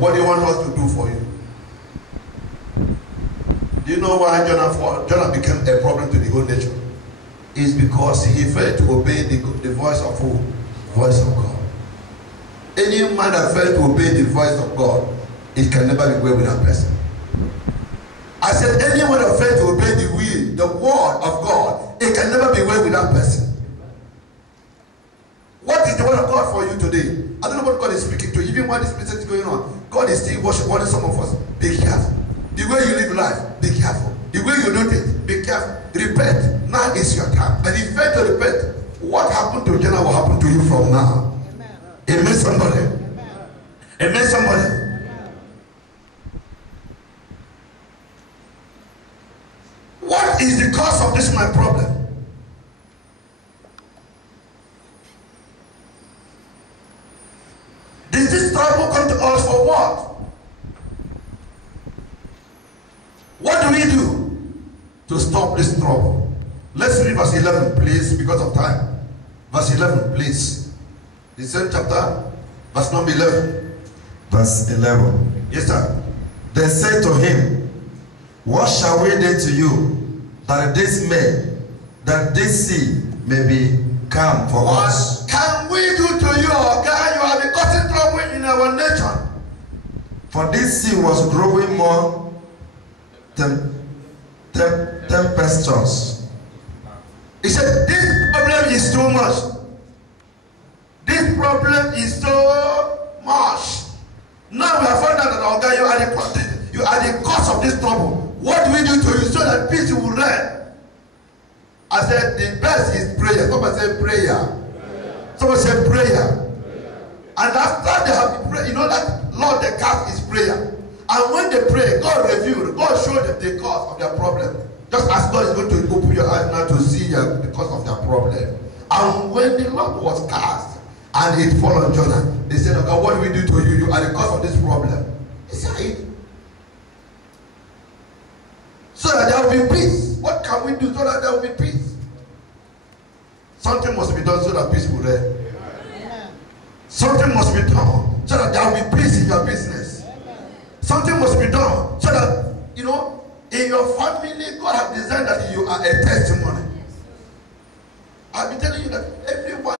What do you want us to do for you? Do you know why Jonah became a problem to the whole nation? It's because he failed to obey the voice of who? Voice of God. Any man that fails to obey the voice of God, it can never be well with that person. I said, anyone that fails to obey the will, the word of God, it can never be well with that person. What is the word of God for you today? I don't know what God is speaking to. Even while this message is going on, God is still warning some of us. Be careful. The way you live life, be careful. The way you do things, be careful. Repent. Now is your time. And if you fail to repent, what happened to Jonah will happen to you from now. Amen, somebody. Amen, somebody. What is the cause of this my problem? Did this trouble come to us for what? What do we do to stop this trouble? Let's read verse 11, please, because of time. Verse 11, please. The same chapter, verse number 11. Verse 11. Yes, sir. They said to him, what shall we do to you, that this sea may be calm for us? What can we do to you, God? You have been causing trouble in our nation. For this sea was growing more tempestuous. He said, this problem is too much. This problem is so much. Now we have found out that, oh God, you are the cause of this trouble. What do we do to you so that peace will reign? I said, the best is prayer. Somebody said prayer. Somebody said prayer. And after they have prayed, you know that Lord, the cause is prayer. And when they pray, God revealed, God showed them the cause of their problem. Just as God is going to open your eyes now to see the cause of their problem. And when the Lord was cast and it fell on Jonah, they said, okay, what do we do to you? You are the cause of this problem. He said, so that there will be peace. What can we do so that there will be peace? Something must be done so that peace will reign. Something must be done so that there will be peace in your business. Something must be done so that, you know, in your family, God has designed that you are a testimony. I've been telling you that everyone